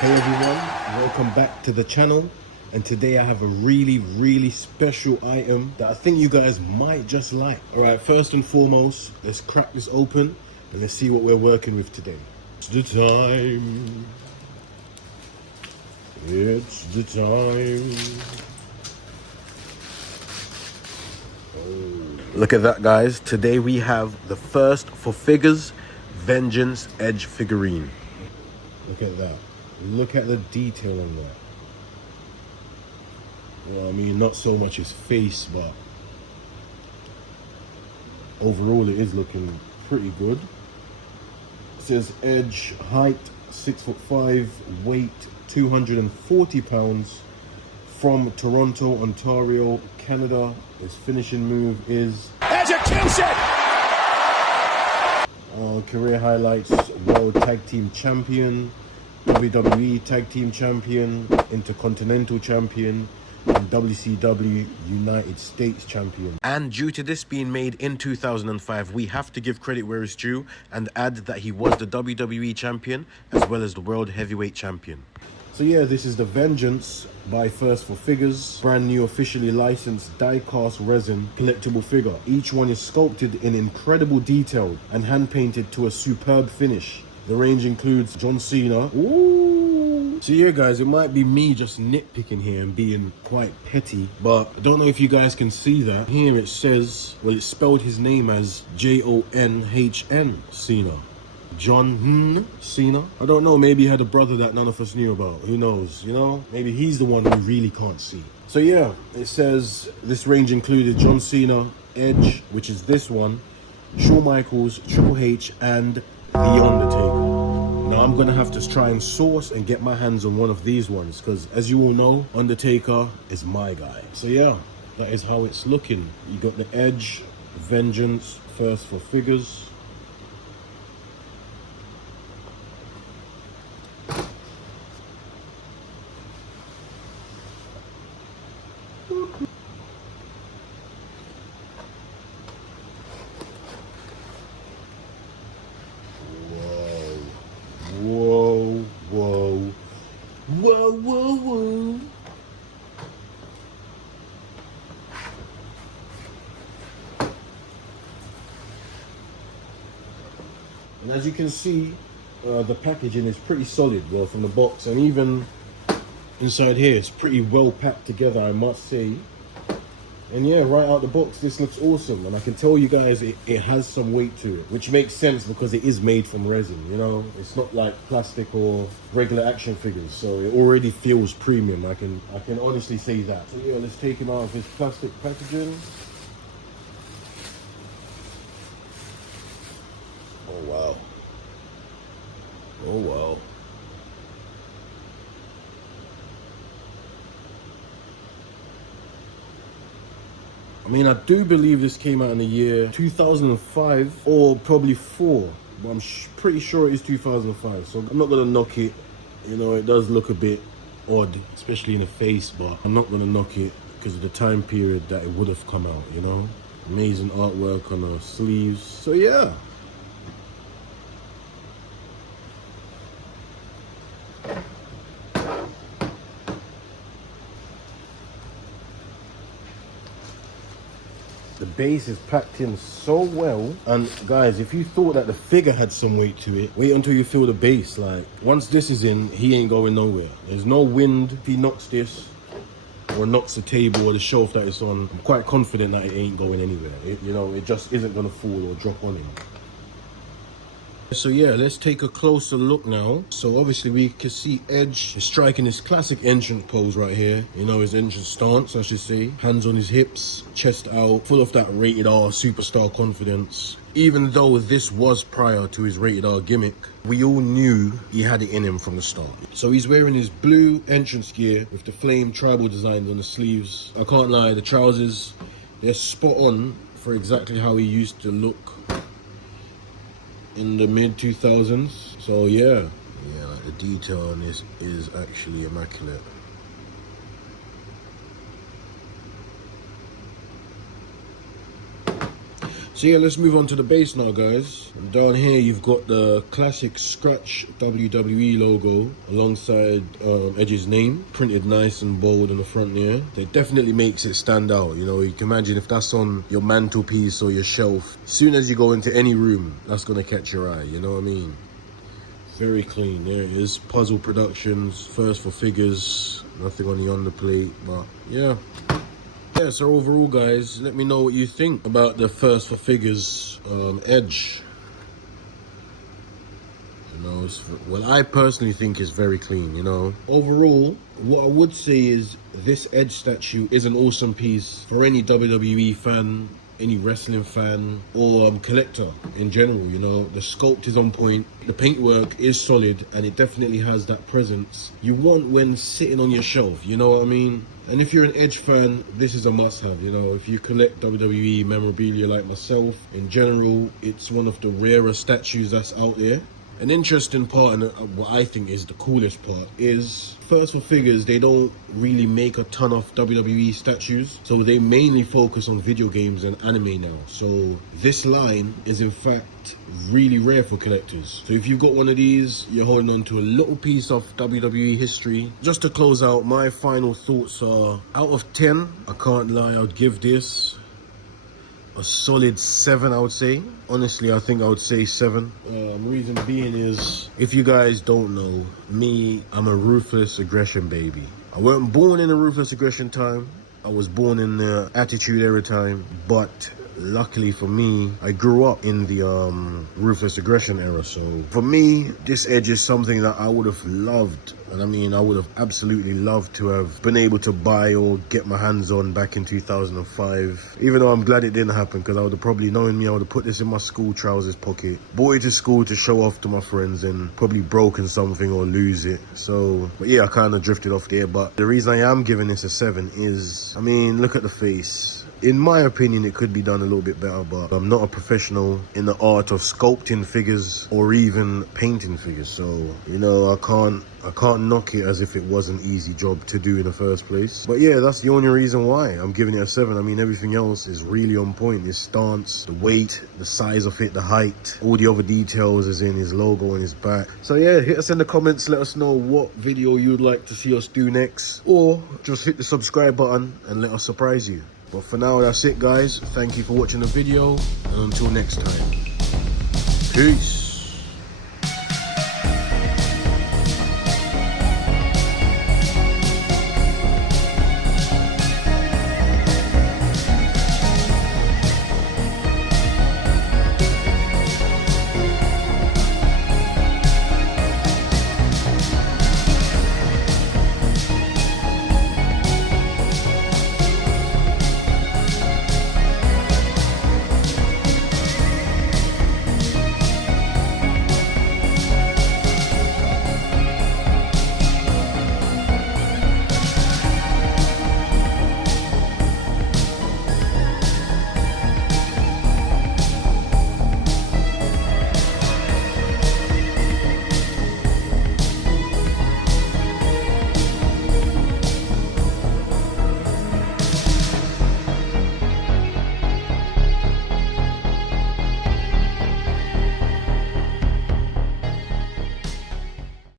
Hey everyone, welcome back to the channel, and today I have a really special item that I think you guys might just like. Alright, first and foremost, let's crack this open and let's see what we're working with today. It's the time. It's the time. Oh. Look at that, guys. Today we have the First4Figures Vengeance Edge figurine. Look at that. Look at the detail on that. Well, I mean, not so much his face, but overall it is looking pretty good. It says Edge, height 6'5", weight 240 pounds, from Toronto, Ontario, Canada. His finishing move is execution. Career highlights: World Tag Team Champion, WWE Tag Team Champion, Intercontinental Champion, and WCW United States Champion. And due to this being made in 2005, we have to give credit where it's due and add that he was the WWE Champion as well as the World Heavyweight Champion. So yeah, this is the Vengeance by First4Figures, brand new officially licensed die-cast resin collectible figure. Each one is sculpted in incredible detail and hand-painted to a superb finish. The range includes John Cena. Ooh. So yeah, guys, it might be me just nitpicking here and being quite petty, but I don't know if you guys can see that. Here it says, well, it's spelled his name as J-O-N-H-N, Cena. John Cena. I don't know, maybe he had a brother that none of us knew about. Who knows, you know? Maybe he's the one we really can't see. So yeah, it says this range included John Cena, Edge, which is this one, Shawn Michaels, Triple H, and The Undertaker. Now I'm gonna have to try and source and get my hands on one of these ones, because as you all know, Undertaker is my guy. So yeah, that is how it's looking. You got the Edge, Vengeance, First4Figures. Whoa. And as you can see, the packaging is pretty solid, well, from the box, and even inside here it's pretty well packed together, I must say. And yeah, right out the box, this looks awesome. And I can tell you guys, it has some weight to it, which makes sense because it is made from resin, you know? It's not like plastic or regular action figures, so it already feels premium. I can honestly say that. So yeah, let's take him out of his plastic packaging. Oh wow. Oh wow. I mean, I do believe this came out in the year 2005 or probably 4, but I'm pretty sure it is 2005. So I'm not gonna knock it. You know, it does look a bit odd, especially in the face, but I'm not gonna knock it because of the time period that it would have come out, you know? Amazing artwork on the sleeves. So yeah. The base is packed in so well, and guys, if you thought that the figure had some weight to it, wait until you feel the base. Like, once this is in, he ain't going nowhere. There's no wind. If he knocks this or knocks the table or the shelf that it's on, I'm quite confident that it ain't going anywhere. You know, it just isn't gonna fall or drop on him. So yeah, let's take a closer look now. So obviously we can see Edge is striking his classic entrance pose right here. You know, his entrance stance, I should say. Hands on his hips, chest out, full of that rated R superstar confidence. Even though this was prior to his rated R gimmick, we all knew he had it in him from the start. So he's wearing his blue entrance gear with the flame tribal designs on the sleeves. I can't lie, the trousers, they're spot on for exactly how he used to look in the mid-2000s. So yeah, like the detail on this is actually immaculate. So yeah, let's move on to the base now, guys. And down here you've got the classic scratch WWE logo alongside Edge's name, printed nice and bold in the front there. That definitely makes it stand out. You know, you can imagine if that's on your mantelpiece or your shelf, as soon as you go into any room, that's gonna catch your eye, you know what I mean? Very clean. There it is. Puzzle Productions, First4Figures, nothing on the underplate, but yeah. Yeah, so overall, guys, let me know what you think about the First4Figures Edge. You know, well, I personally think it's very clean, you know. Overall, what I would say is this Edge statue is an awesome piece for any WWE fan, any wrestling fan, or collector in general. You know, the sculpt is on point, the paintwork is solid, and it definitely has that presence you want when sitting on your shelf, you know what I mean? And if you're an Edge fan, this is a must-have, you know. If you collect WWE memorabilia like myself, in general, it's one of the rarer statues that's out there. An interesting part, and what I think is the coolest part, is First4Figures, they don't really make a ton of WWE statues, so they mainly focus on video games and anime now. So this line is in fact really rare for collectors. So if you've got one of these, you're holding on to a little piece of WWE history. Just to close out, my final thoughts are, out of 10, I can't lie, I'd give this a solid 7, I would say. Honestly, I think I would say 7. Reason being is, if you guys don't know, me, I'm a ruthless aggression baby. I weren't born in a ruthless aggression time. I was born in the attitude era time, but luckily for me, I grew up in the ruthless aggression era. So for me, this Edge is something that I would have loved. And I mean, I would have absolutely loved to have been able to buy or get my hands on back in 2005. Even though I'm glad it didn't happen, because I would have probably, knowing me, I would have put this in my school trousers pocket, brought it to school to show off to my friends, and probably broken something or lose it. So, but yeah, I kind of drifted off there. But the reason I am giving this a 7 is, I mean, look at the face. In my opinion, it could be done a little bit better, but I'm not a professional in the art of sculpting figures or even painting figures. So, you know, I can't knock it as if it was an easy job to do in the first place. But yeah, that's the only reason why I'm giving it a 7. I mean, everything else is really on point. His stance, the weight, the size of it, the height, all the other details is in his logo and his back. So yeah, hit us in the comments, let us know what video you'd like to see us do next, or just hit the subscribe button and let us surprise you. But for now, that's it, guys. Thank you for watching the video, and until next time, peace.